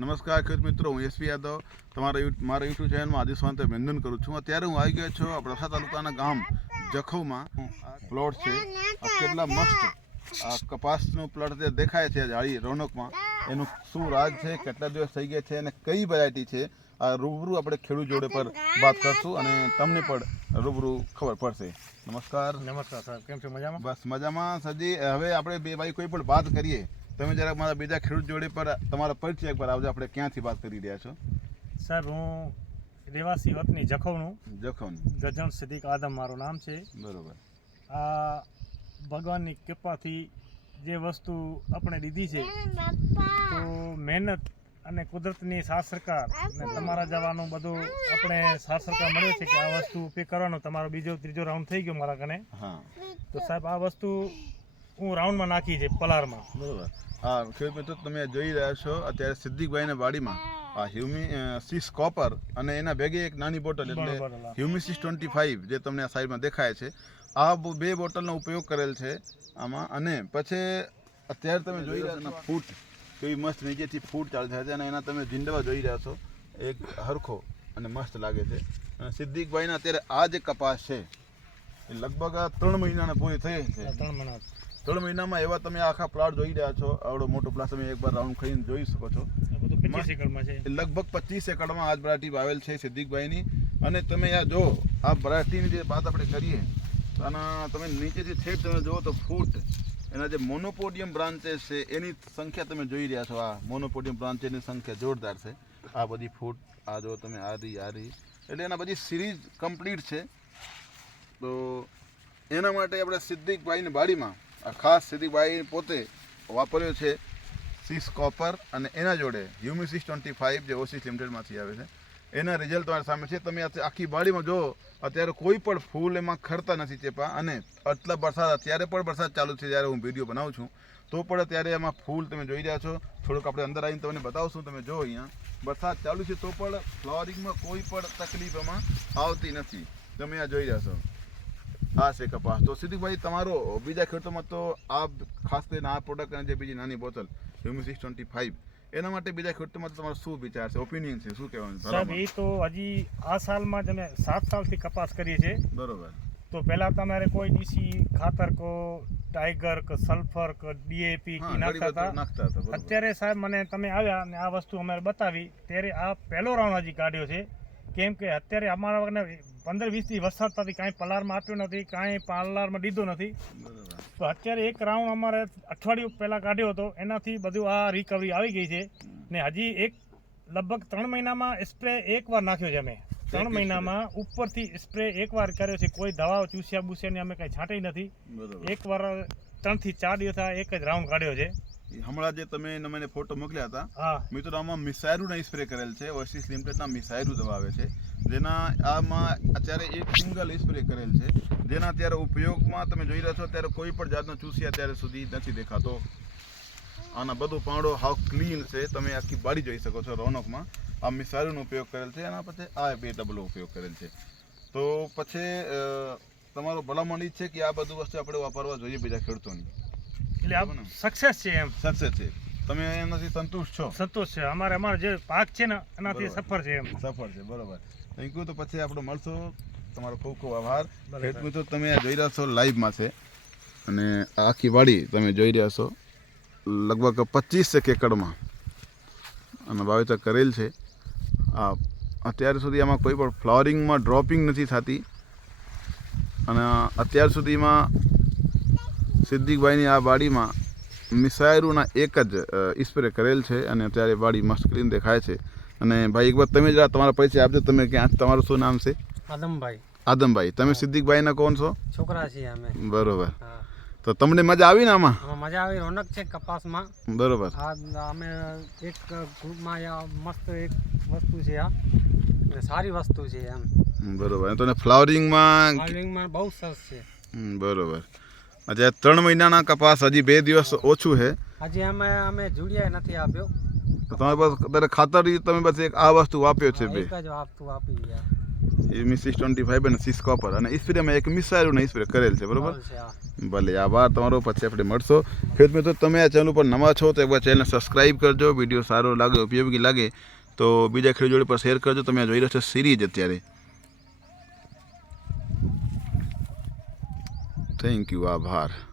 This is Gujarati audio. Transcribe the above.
નમસ્કાર ખેડૂત મિત્રો હું એસપી યાદવ. તમારા મારા યુટ્યુબ ચેનલમાં આદિસ્વાંતે અભિનંદન કરું છું. અત્યારે હું આવી ગયો છું પ્રસા તાલુકાના ગામ જખૌમાં. પ્લોટ છે. આ કેટલા મસ્ત આ કપાસનું પ્લોટ જે દેખાય છે જાળી રોનકમાં. એનું શું રાજ છે કેટલા દિવસ થઈ ગયા છે અને કઈ વેરાયટી છે? આ રૂબરૂ આપણે ખેડૂત જોડે પર વાત કરશું અને તમને પણ રૂબરૂ ખબર પડશે. નમસ્કાર. નમસ્કાર સાહેબ કેમ છો? મજામાં? બસ મજામાં. સજી હવે આપણે બે ભાઈ કોઈ પણ વાત કરીએ. તમે જરાક મારા બીજા ખેડૂત જોડે પર તમારા પરિચય પર આવજો આપણે ક્યાંથી વાત કરી રહ્યા છો? સાહેબ હું રહેવાસી વતની જખવનું જખવનું ગજન સિદ્દીક આદમ મારું નામ છે. બરોબર. આ ભગવાનની કૃપાથી જે વસ્તુ આપણે લીધી છે તો મહેનત અને કુદરતની સાથ સરકાર અને તમારા જવાનું બધું આપણે સાથ સરકાર મળ્યો છે કે આ વસ્તુ ઉપયોગ કરવાનો તમારો બીજો ત્રીજો રાઉન્ડ થઈ ગયો મારા કને. હા. તો સાહેબ આ વસ્તુ હું રાઉન્ડમાં નાખી છે પલારમાં. બરોબર. હા ખેડૂત મિત્રો તમે જોઈ રહ્યા છો અત્યારે સિદ્દિકભાઈના વાડીમાં આ હ્યુમી સીસ કોપર અને એના ભેગે એક નાની બોટલ એટલે બોટલ, હા. હ્યુમિસિસ ટ્વેન્ટી ફાઈવ જે તમને આ સાઈડમાં દેખાય છે આ બે બોટલનો ઉપયોગ કરેલ છે આમાં. અને પછી અત્યારે તમે જોઈ રહ્યા છો ફૂટ કેવી મસ્ત નીચેથી ફૂટ ચાલુ થાય છે અને એના તમે ઝીંડવા જોઈ રહ્યા છો. એક હરખો અને મસ્ત લાગે છે. અને સિદ્દિકભાઈના અત્યારે આ જે કપાસ છે એ લગભગ આ ત્રણ મહિનાના પૂરી થઈ છે. ત્રણ મહિના. ત્રણ મહિનામાં એવા તમે આખા પ્લાટ જોઈ રહ્યા છો આવડો મોટો પ્લાટ તમે એકવાર રાઉન્ડ ખાઈને જોઈ શકો છો. લગભગ પચીસ એકડમાં આ બરાટી વાવેલ છે સિદ્દિકભાઈની. અને તમે આ જો આ બરાટીની જે વાત આપણે કરીએ તો આના તમે નીચેથી છેક તમે જુઓ તો ફૂટ એના જે મોનોપોડિયમ બ્રાન્ચેસ છે એની સંખ્યા તમે જોઈ રહ્યા છો. આ મોનોપોડિયમ બ્રાન્ચેસની સંખ્યા જોરદાર છે. આ બધી ફૂટ આ જો તમે આ રહી આ રહી. એટલે એના બધી સિરીઝ કમ્પ્લીટ છે. તો એના માટે આપણે સિદ્દિકભાઈની બાડીમાં આ ખાસ સિદ્દિકભાઈ પોતે વાપર્યો છે સીસ કોપર અને એના જોડે હ્યુમિસિસ ટ્વેન્ટી ફાઇવ જે ઓસિસ લિમિટેડમાંથી આવે છે. એના રિઝલ્ટ તમારી સામે છે. તમે આખી બાડીમાં જો અત્યારે કોઈ પણ ફૂલ એમાં ખરતા નથી ચેપા અને આટલા વરસાદ, અત્યારે પણ વરસાદ ચાલુ છે જ્યારે હું વીડિયો બનાવું છું. તો પણ અત્યારે એમાં ફૂલ તમે જોઈ રહ્યા છો. થોડુંક આપણે અંદર આવીને તમને બતાવશું. તમે જો અહીંયા, વરસાદ ચાલુ છે તો પણ ફ્લોરિંગમાં કોઈ પણ તકલીફ એમાં આવતી નથી. તમે આ જોઈ રહ્યા છો. આ છે કપાસ તો સિદ્ધિકભાઈ તમારો બીજા ખેડૂતોમાં તો આ ખાસ કરીને આ પ્રોડક્ટ અને જે બીજી નાની બોટલ હ્યુમિસિસ ટ્વેન્ટી ફાઈવ એના માટે બીજા ખેડૂતોમાં તમારો શું વિચાર છે? ઓપિનિયન છે શું કહેવાનું સાહેબ એ તો હજી આ સાલમાં જ અમે સાત સાલથી કપાસ કરીએ છીએ. બરોબર. તો પહેલાં તમારે કોઈ ડીસી ખાતર કો ટાઈગર કે સલ્ફર કે ડીએપી કે નાખતા હતા. અત્યારે સાહેબ મને તમે આવ્યા અને આ વસ્તુ અમારે બતાવી. ત્યારે આ પહેલો રાઉન્ડ હજી કાઢ્યો છે. કેમ કે અત્યારે અમારા પંદર વીસ દી વરસાદ થતી કાંઈ પલારમાં આપ્યો નથી કાંઈ પાર્લરમાં દીધો નથી. તો અત્યારે એક રાઉન્ડ અમારે અઠવાડિયું પહેલાં કાઢ્યો હતો એનાથી બધું આ રિકવરી આવી ગઈ છે. ને હજી એક લગભગ ત્રણ મહિનામાં સ્પ્રે એકવાર નાખ્યો છે અમે. ત્રણ મહિનામાં ઉપરથી સ્પ્રે એકવાર કર્યો છે. કોઈ દવાઓ ચૂસ્યા બુસ્યાની અમે કંઈ છાંટી નથી. એકવાર ત્રણથી ચાર દિવસ આ એક જ રાઉન્ડ કાઢ્યો છે. હમણાં જે તમે મને ફોટો મોકલ્યા હતા મિત્રો આમાં મિસાયરુના સ્પ્રે કરેલ છે. ઓસિસ લિમિટેડના મિસાયરુ દવા આવે છે. જેના આમાં અત્યારે એક સિંગલ સ્પ્રે કરેલ છે. જેના અત્યારે ઉપયોગમાં તમે જોઈ રહ્યા છો અત્યારે કોઈ પણ જાતનો ચૂસી અત્યારે સુધી નથી દેખાતો. આના બધું પાંડો હાવ ક્લીન છે. તમે આખી બાળી જોઈ શકો છો રોનકમાં. આ મિસાયરુનો ઉપયોગ કરેલ છે એના પછી આ બે ડબલો ઉપયોગ કરેલ છે. તો પછી તમારો ભલામણ ઈ છે કે આ બધું વસ્તુ આપણે વાપરવા જોઈએ બીજા ખેડૂતોની. એટલે સક્સેસ છે એમ. સક્સેસ છે. તમે એનાથી સંતુષ્ટ છો? સંતોષ છે. અમારે અમારો જે પાક છે ને એનાથી સફળ સફર છે એમ. સફળ છે બરોબર. Thank you. તો પછી આપણે મળશું. તમારો ખૂબ ખૂબ આભાર. ખેત મિત્રો તમે આ જોઈ રહ્યા છો લાઈવમાં છે. અને આખી વાડી તમે જોઈ રહ્યા છો. લગભગ પચીસ એક એકડમાં અને વાવેતર કરેલ છે. આ અત્યાર સુધી આમાં કોઈ પણ ફ્લાવરિંગમાં ડ્રોપિંગ નથી થતી. અને અત્યાર સુધીમાં સિદ્દિકભાઈની આ વાડીમાં મિસાયરુના એક જ સ્પ્રે કરેલ છે અને અત્યારે વાડી મસ્ત ક્લીન દેખાય છે. અને ભાઈ એક વાર તમે જરા તમારા પરિચય આપજો. તમે ક્યાં તમારું શું નામ છે? આદમભાઈ. આદમભાઈ. તમે સિદ્દિકભાઈના કોણ છો? છોકરા છીએ અમે. બરોબર. તો તમને મજા આવી ને આમાં? મજા આવી. રોનક છે કપાસમાં. બરોબર. અમે એક ગ્રુપમાં મસ્ત એક વસ્તુ છે આ. સારી વસ્તુ છે એમ. બરોબર. તો ફ્લાવરિંગમાં ફ્લાવરિંગમાં બહુ સરસ છે. બરોબર. અત્યારે ત્રણ મહિનાના કપાસ હજી બે દિવસ ઓછું છે. હજી અમે અમે જુડિયા નથી આપ્યો. તો તમારી પાસે અત્યારે ખાતર તમે બસ એક આ વસ્તુ વાપ્યો છે બે. એ મિસ સિક્સ ટ્વેન્ટી ફાઈવ અને કોપર. અને સ્પ્રેમાં એક મિસાઇલનો સ્પ્રે કરેલ છે બરોબર? ભલે આભાર તમારો પછી આપણે મળશો. ખેડૂત મિત્રો તમે આ ચેનલ નવા છો તો એકવાર ચેનલ સબસ્ક્રાઈબ કરજો. વીડિયો સારો લાગે ઉપયોગી લાગે તો બીજા ખેડૂત જોડે પર શેર કરજો. તમે જોઈ રહ્યો છો સિરીઝ અત્યારે. થેન્ક યુ આભાર